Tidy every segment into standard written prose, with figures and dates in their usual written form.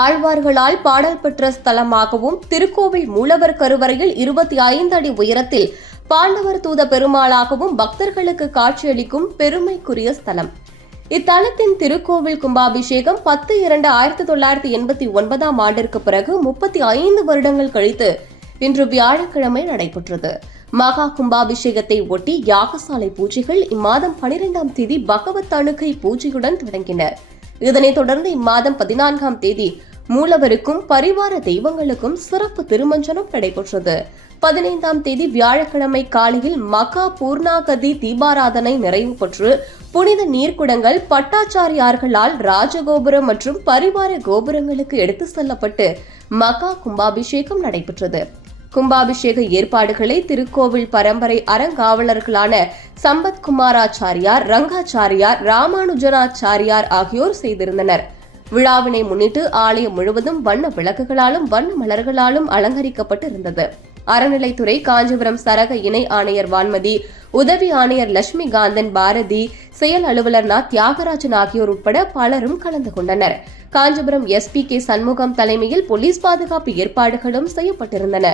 ஆழ்வார்களால் பாடல் பெற்ற ஸ்தலமாகவும் திருக்கோவில் மூலவர் கருவறையில் 25 அடி உயரத்தில் பாண்டவர் தூத பெருமாளாகவும் பக்தர்களுக்கு காட்சியளிக்கும் பெருமைக்குரிய ஸ்தலம். இத்தலத்தின் திருக்கோவில் கும்பாபிஷேகம் 10/2/1989 ஆண்டிற்கு பிறகு 35 வருடங்கள் கழித்து இன்று வியாழக்கிழமை நடைபெற்றது. மகா கும்பாபிஷேகத்தை ஒட்டி யாகசாலை பூஜைகள் இம்மாதம் 12ஆம் தேதி பகவத் அணுகை பூஜையுடன் தொடங்கின. இதனைத் தொடர்ந்து இம்மாதம் 14ஆம் தேதி மூலவருக்கும் பரிவார தெய்வங்களுக்கும் சிறப்பு திருமஞ்சனம் நடைபெற்றது. 15ஆம் தேதி வியாழக்கிழமை காலையில் மகா பூர்ணாகதி தீபாராதனை நிறைவு பெற்று புனித நீர்க்குடங்கள் பட்டாச்சாரியார்களால் ராஜகோபுரம் மற்றும் பரிவார கோபுரங்களுக்கு எடுத்துச் செல்லப்பட்டு மகா கும்பாபிஷேகம் நடைபெற்றது. கும்பாபிஷேக ஏற்பாடுகளை திருக்கோவில் பரம்பரை அறங்காவலர்களான சம்பத்குமாராச்சாரியார், ரங்காச்சாரியார், ராமானுஜனாச்சாரியார் ஆகியோர் செய்திருந்தனர். விழாவினை முன்னிட்டு ஆலயம் முழுவதும் வண்ண விளக்குகளாலும் வண்ண மலர்களாலும் அலங்கரிக்கப்பட்டு இருந்தது. அறநிலைத்துறை காஞ்சிபுரம் சரக இணை ஆணையர் வான்மதி, உதவி ஆணையர் லட்சுமி காந்தன் பாரதி, செயல் அலுவலர் நா தியாகராஜன் ஆகியோர் உட்பட பலரும் கலந்து கொண்டனர். காஞ்சிபுரம் SP கே சண்முகம் தலைமையில் போலீஸ் பாதுகாப்பு ஏற்பாடுகளும் செய்யப்பட்டிருந்தன.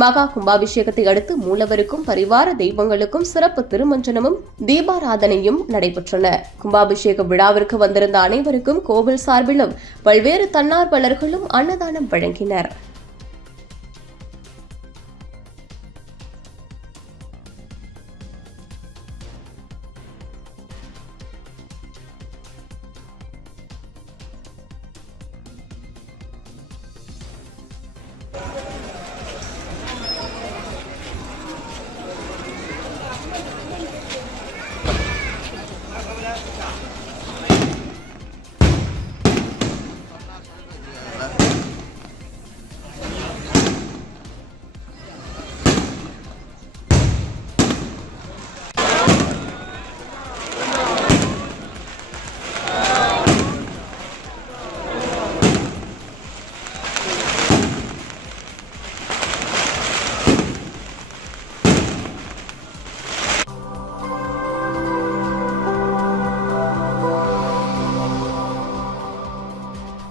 மகா கும்பாபிஷேகத்தை அடுத்து மூலவருக்கும் பரிவார தெய்வங்களுக்கும் சிறப்பு திருமஞ்சனமும் தீபாராதனையும் நடைபெற்றன. கும்பாபிஷேக விழாவிற்கு வந்திருந்த அனைவருக்கும் கோவில் சார்பிலும் பல்வேறு தன்னார்வலர்களும் அன்னதானம் வழங்கினர்.